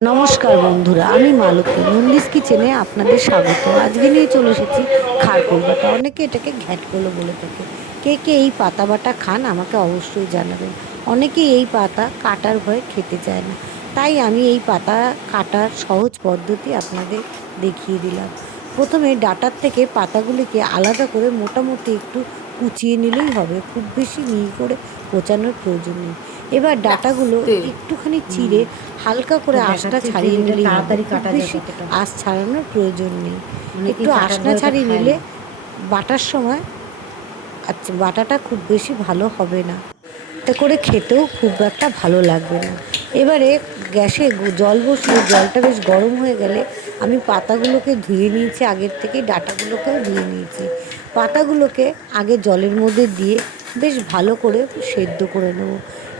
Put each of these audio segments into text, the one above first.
নমস্কার বন্ধুরা, আমি মালতী নন্দিস কিচেনে আপনাদের স্বাগত। আজকে নিয়ে চলে এসেছি খারকোল বাটা, অনেকে এটাকে ঘ্যাটকোলও বলে থাকে। কে কে এই পাতা বাটা খান আমাকে অবশ্যই জানাবেন। অনেকে এই পাতা কাটার ভয়ে খেতে চায় না, তাই আমি এই পাতা কাটার সহজ পদ্ধতি আপনাদের দেখিয়ে দিলাম। প্রথমে ডাঁটার থেকে পাতাগুলিকে আলাদা করে মোটামুটি একটু কুচিয়ে নিলেই হবে, খুব বেশি মিহি করে কোচানোর প্রয়োজন নেই। এবার ডাঁটাগুলো আস্তে। একটুখানি চিড়ে হালকা তো করে আঁশটা দেখাচ্ছে যে ছাড়িয়ে এটা নিলেই হবে, তাড়াতাড়ি খুব কাটা যায় বেশি কতটা। আঁশ ছাড়ানোর প্রয়োজন নেই। অনেকেই একটু কাটার আঁশটা ভয়ে ওটা ছাড়িয়ে খায় নিলে না। বাটার সময় আচ্ছা বাটাটা খুব বেশি ভালো হবে না, এতে করে খেতেও খুব একটা ভালো লাগবে না। এবারে গ্যাসে জল বসিয়ে জলটা বেশ গরম হয়ে গেলে আমি পাতাগুলোকে ধুয়ে নিয়েছি, আগের থেকেই ডাঁটাগুলোকেও ধুয়ে নিয়েছি। পাতাগুলোকে আগে জলের মধ্যে দিয়ে বেশ ভালো করে সেদ্ধ করে নেব।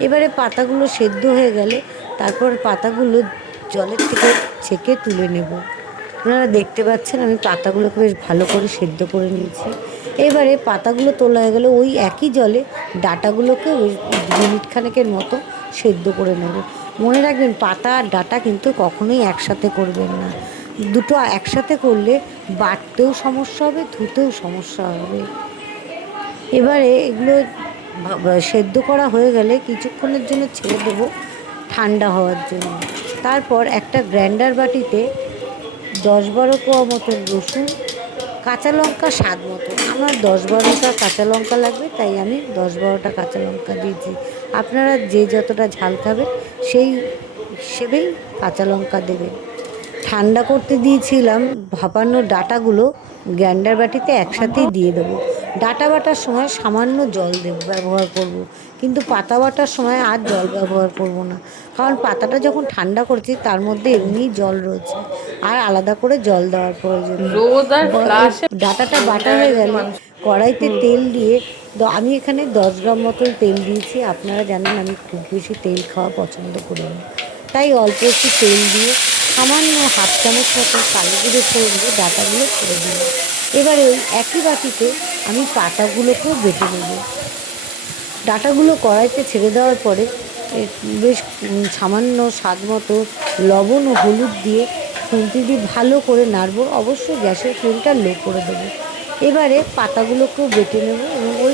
এবারে পাতাগুলো সেদ্ধ হয়ে গেলে তারপর পাতাগুলো জলের থেকে ছেঁকে তুলে নেব। আপনারা দেখতে পাচ্ছেন আমি পাতাগুলোকে বেশ ভালো করে সেদ্ধ করে নিয়েছি। এবারে পাতাগুলো তোলা হয়ে গেলে ওই একই জলে ডাঁটাগুলোকে ওই মিনিট খানেকের মতো সেদ্ধ করে নেব। মনে রাখবেন পাতা আর ডাঁটা কিন্তু কখনোই একসাথে করবেন না, দুটো একসাথে করলে বাটতেও সমস্যা হবে, ধুতেও সমস্যা হবে। এবারে এগুলো সেদ্ধ করা হয়ে গেলে কিছুক্ষণের জন্য ছেড়ে দেবো ঠান্ডা হওয়ার জন্য। তারপর একটা গ্রাইন্ডার বাটিতে 10-12 কোয়া মতন রসুন, কাঁচা লঙ্কা স্বাদ মতো, আমার 10-12টা কাঁচা লঙ্কা লাগবে তাই আমি 10-12টা কাঁচা লঙ্কা দিয়েছি। আপনারা যে যতটা ঝাল খাবেন সেই হিসেবেই কাঁচা লঙ্কা দেবেন। ঠান্ডা করতে দিয়েছিলাম ভাপানো ডাঁটাগুলো গ্রাইন্ডার বাটিতে একসাথেই দিয়ে দেবো। ডাঁটা বাটার সময় সামান্য জল ব্যবহার করব, কিন্তু পাতা বাটার সময় আর জল ব্যবহার করব না, কারণ পাতাটা যখন ঠান্ডা করছি তার মধ্যে এমনিই জল রয়েছে, আর আলাদা করে জল দেওয়ার প্রয়োজন নেই। রোদ আর এই ফ্লাশে ডাঁটাটা বাটা হয়ে গেলে মানুষ। কড়াইতে তেল দিয়ে আমি এখানে 10 গ্রাম মতন তেল দিয়েছি। আপনারা জানেন আমি খুব বেশি তেল খাওয়া পছন্দ করি না, তাই অল্প একটু তেল দিয়ে সামান্য হাফ চামচ মতন কালো জিরে ফোড়ন দিয়ে ডাঁটাগুলো ছেড়ে দিলাম। এবারে ওই একই বাটিতে আমি পাতাগুলোকেও বেটে নেব। ডাঁটাগুলো কড়াইতে ছেড়ে দেওয়ার পরে এ বেশ সামান্য স্বাদ মতো লবণ ও হলুদ দিয়ে খুন্তি দিয়ে ভালো করে নাড়বো, অবশ্যই গ্যাসের ফ্লেমটা লো করে দেবো। এবারে পাতাগুলোকেও বেটে নেব এবং ওই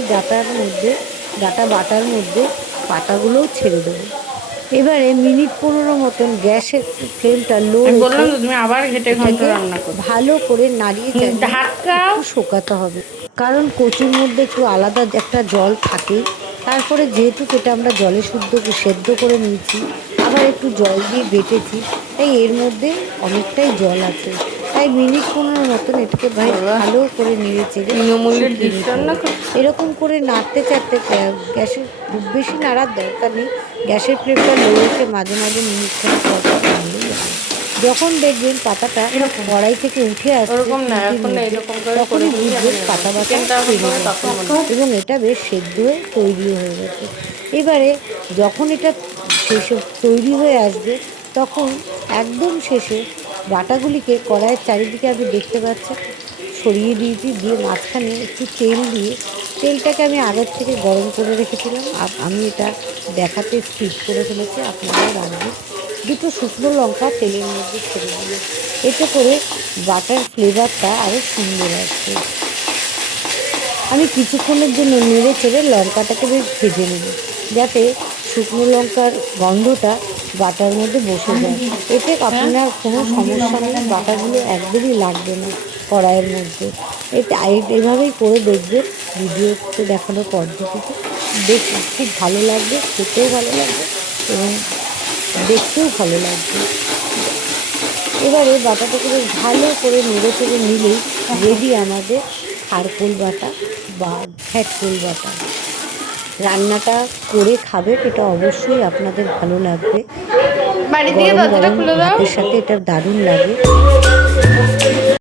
ডাঁটা বাটার মধ্যে পাতাগুলোও ছেড়ে দেবো। এবারে মিনিট 15 মতন গ্যাসের ফ্লেমটা লো আমি বললাম রেখে তো তুমি আবার ঘেটে ঘন্ট এটাকে রান্না করো। ভালো করে নাড়িয়ে চাড়িয়ে ঢাকাও। একটু শোকাতে হবে, কারণ কচুর মধ্যে একটু আলাদা একটা জল থাকেই। তারপরে যেহেতু এটা আমরা জলে সেদ্ধ করে নিয়েছি, আবার একটু জল দিয়ে বেটেছি, তাই এর মধ্যে অনেকটাই জল আছে। তাই মিনিট 15 মতন এটাকে বেশ বাবা, ভালো করে নেড়ে চেড়ে তৃণমূলের শুকিয়ে ডিশ নিতে রান্না হবে। করছো। এরকম করে নাড়তে চাড়তে গ্যাসের খুব বেশি নাড়ার দরকার নেই, গ্যাসের ফ্লেমটা লো রেখে মাঝে মাঝে মিনিট খানেক পর পর নাড়লেই হবে। যখন দেখবেন পাতাটা এরকম কড়াই থেকে উঠে আসছে ওরকম না, খুন্তির এখন না মধ্যে, এরকম করে করে তখনই ফেলছি। এখন বুঝবেন এরকম পাতা বাটা চিকেনটা এখন হয়ে করে গেছে তখন মনে হয়। এবং এটা বেশ সেদ্ধ হয়ে তৈরিও হয়ে গেছে। এবারে যখন এটা শেষে তৈরি হয়ে আসবে, তখন একদম শেষে বাটাগুলিকে কড়াইয়ের চারিদিকে আপনি দেখতে পাচ্ছেন ছড়িয়ে দিয়েছি, দিয়ে মাঝখানে একটু তেল দিয়ে, তেলটাকে আমি আগের থেকে গরম করে রেখেছিলাম, আমি এটা দেখাতে স্কিপ করে ফেলেছি, আপনারাও রাখবেন। দুটো শুকনো লঙ্কা তেলের মধ্যে ছেড়ে দিল, এতে করে বাটার ফ্লেভারটা আরও সুন্দর আসবে। আমি কিছুক্ষণের জন্য নেড়ে চেড়ে লঙ্কাটাকে বেশ ভেজে নেব, যাতে শুকনো লঙ্কার গন্ধটা বাটার মধ্যে বসে যায়। এতে আপনার কোনো সমস্যা নেই, বাটাগুলো একদমই লাগবে না কড়াইয়ের মধ্যে। এভাবেই করে দেখবেন ভিডিওতে দেখানো পদ্ধতিতে, খুব ভালো লাগবে, খেতেও ভালো লাগবে এবং দেখতেও ভালো লাগবে। এবারে বাটাটাকে বেশ ভালো করে নেড়ে চেড়ে নিলেই রেডি আমাদের খারকোল বাটা বা ঘ্যাটকোল বাটা। রান্নাটা করে খাবেন, এটা অবশ্যই আপনাদের ভালো লাগবে। বাড়ি থেকে গরম দরজাটা গরম খুলে দাও। ভাতের সাথে এটা দারুণ লাগে।